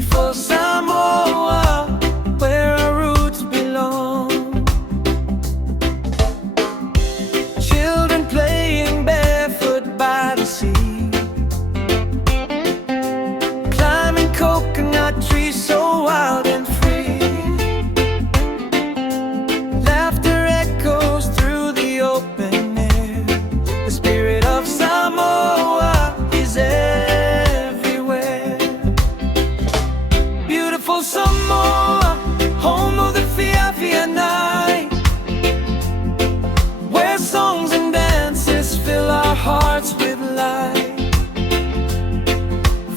beautiful Samoa, where our roots belong. Children playing barefoot by the sea, climbing coconut trees so wild and free. Laughter echoes through the open air. The spirit of Samoa is everywhere. Beautiful Samoa, home of the Fiafia night, where songs and dances fill our hearts with light.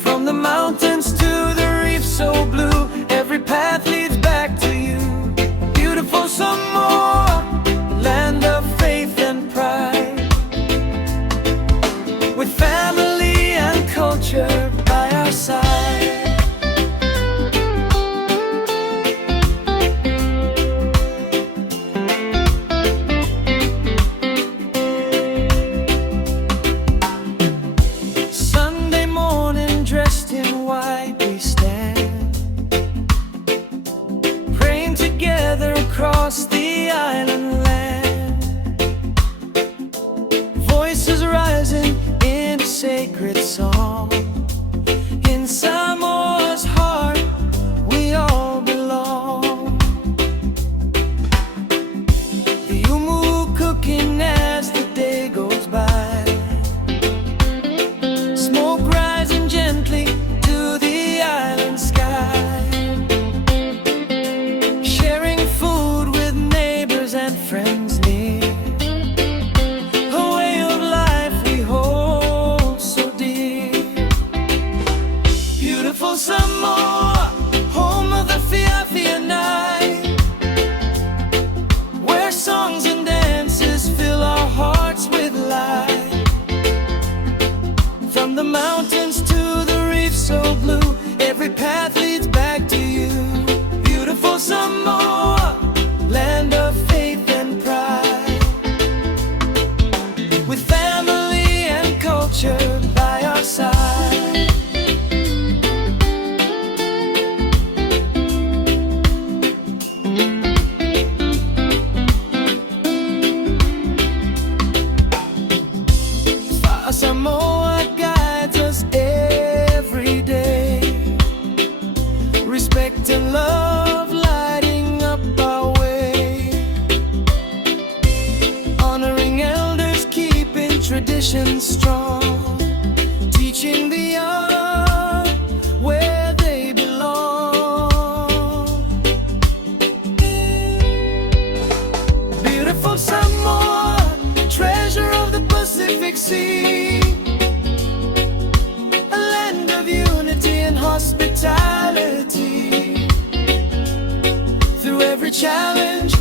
From the mountains to the reef so blue, every path leads back to you. Beautiful Samoa, land of faith and pride, with family and culture by our side. Sunday morning, dressed in white, we stand, praying together across the island land. Voices rising in a sacred song. In Samoa's heart, we all belong. The umu cooking as the day goes by, smoke rising gently to the island sky. Sharing food with neighbors and friends near, a way of life we hold so dear. Beautiful Samoa, home of the Fiafia night, where songs and dances fill our hearts with light. From the mountains to the reef so blue, every path leads back to you. Beautiful Samoa, land of faith and pride, with family and culture by our side. Samoa guides us every day, respect and love lighting up our way, honoring elders, keeping traditions strong, teaching the young where they belong. Beautiful Samoa, treasure of the Pacific Sea, a land of unity and hospitality. Through every challenge